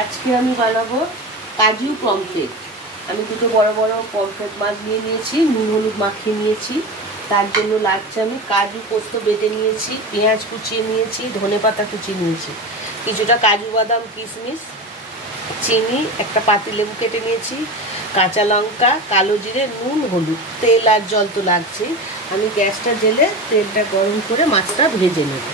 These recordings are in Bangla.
আজকে আমি বানাবো কাজু পমফ্রেট। আমি দুটো বড় বড় পমফ্রেট মাছ নিয়ে নিয়েছি, নুন হলুদ মাখিয়ে নিয়েছি। তার জন্য লাগছে আমি কাজু পোস্ত বেটে নিয়েছি, পেঁয়াজ কুচিয়ে নিয়েছি, ধনেপাতা কুচিয়ে নিয়েছি, কিছুটা কাজু বাদাম কিশমিশ, চিনি, একটা পাতিলেবু কেটে নিয়েছি, কাঁচা লঙ্কা, কালো জিরে, নুন হলুদ, তেল আর জল তো লাগছে। আমি গ্যাসটা জেলে তেলটা গরম করে মাছটা ভেজে নেব।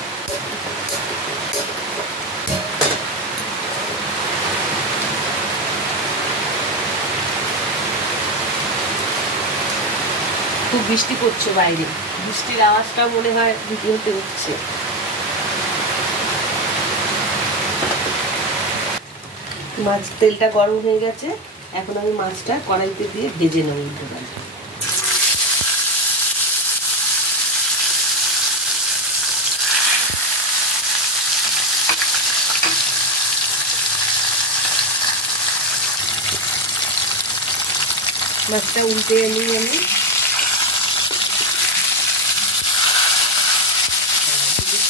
খুব বৃষ্টি পড়ছে বাইরে, বৃষ্টির আওয়াজটা মনে হয় ভিডিওতে উঠছে। মাছ তেলটা গরম হয়ে গেছে, এখন আমি মাছটা কড়াইতে দিয়ে ভেজে নেব। উল্টে পাল্টে মাছটা উল্টে নিই আমি।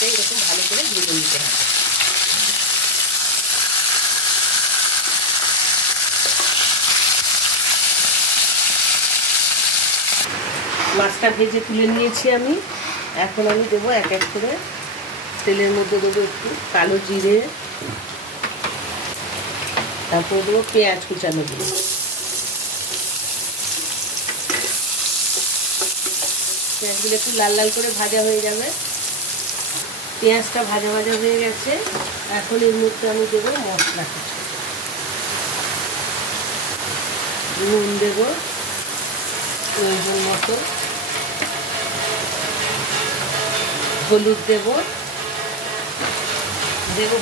এরকম ভালো করে ভেজে নিতে হবে। মাছটা ভেজে তুলে নিয়েছি আমি। এখন আমি দেবো এক এক করে। তেলের মধ্যে দেবো একটু কালো জিরে, তারপর দেবো পেঁয়াজ কুচানো দিয়ে। পেঁয়াজগুলো একটু লাল লাল করে ভাজা হয়ে যাবে। পেঁয়াজটা ভাজা ভাজা হয়ে গেছে, এখন এর মধ্যে আমি দেবো মশলা। নুন দেবো প্রয়োজন মতো, হলুদ দেবো,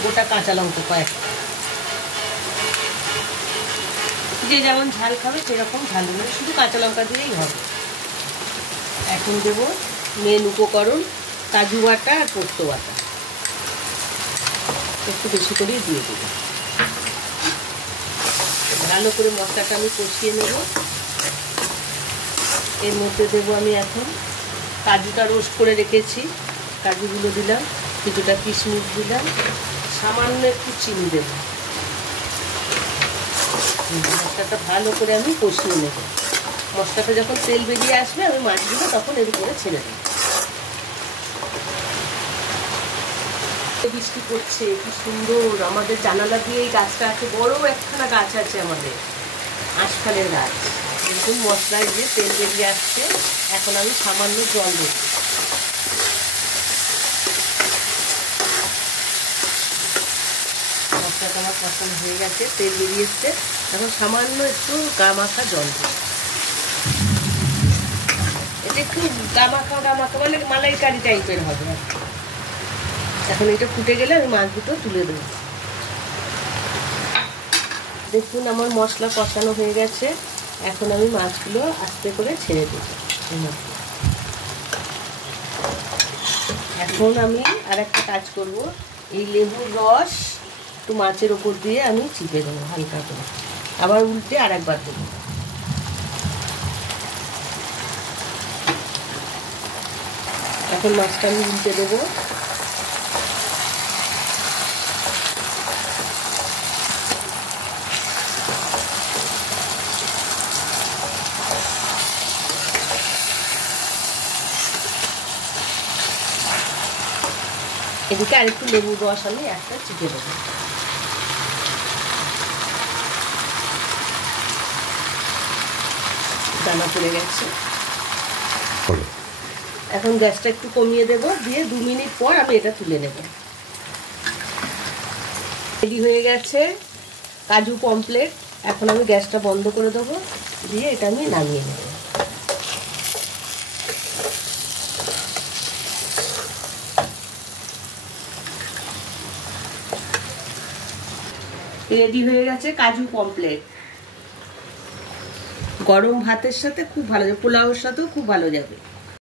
গোটা কাঁচা লঙ্কা কয়েকটা। যে যেমন ঝাল খাবে সেরকম ঝাল দেবে, শুধু কাঁচা লঙ্কা দিলেই হবে। এখন দেবো মেন উপকরণ কাজু বাটা আর পোস্ত বাটা, একটু বেশি করেই দিয়ে দেবো। ভালো করে মশলাটা আমি কষিয়ে নেব। এর মধ্যে দেবো আমি এখন কাজুটা রোস্ট করে রেখেছি, কাজুগুলো দিলাম, কিছুটা কিশমিশ দিলাম, সামান্য একটু চিনি দেব। মশলাটা ভালো করে আমি কষিয়ে নেব। মশলাটা যখন তেল বেরিয়ে আসবে আমি মাছগুলো তখন এর উপরে ছেড়ে দেব। বৃষ্টি পড়ছে, কি সুন্দর। আমাদের জানালা দিয়ে এই গাছটা আছে, বড় একখানা গাছ আছে আমাদের, আঁশফলের গাছ। এরকম মশলায় দিয়ে তেল বেরিয়ে আসছে। এখন আমি সামান্য জল দেব। মশলাটা আমার কষানো হয়ে গেছে, তেল বেরিয়ে এসছে। এখন সামান্য একটু গা মাখা জল দেব। এটা একটু গা মাখা মানে মালাইকারি টাইপের হবে। এখন এটা ফুটে গেলে আমি মাছ দুটো তুলে দেবো। দেখুন আমার মশলা কষানো হয়ে গেছে, এখন আমি মাছগুলো আস্তে করে ছেড়ে দেব। এখন আমি আর একটা কাজ করব, এই লেবুর রস একটু মাছের ওপর দিয়ে আমি চিপে দেবো হালকা করে, আবার উল্টে আর একবার দেবো। এখন মাছটা আমি উল্টে দেবো। এদিকে আরেকটু লেবুর রস আমি একটা চিপে দেবো। দানা পড়ে গেছে। এখন গ্যাসটা একটু কমিয়ে দেবো, দিয়ে 2 মিনিট পর আমি এটা তুলে নেব। রেডি হয়ে গেছে কাজু পমফ্রেট। এখন আমি গ্যাসটা বন্ধ করে দেবো, দিয়ে এটা আমি নামিয়ে নেব। রেডি হয়ে গেছে কাজু পমফ্রেট। গরম ভাতের সাথে খুব ভালো যাবে, পোলাওর সাথেও খুব ভালো যাবে।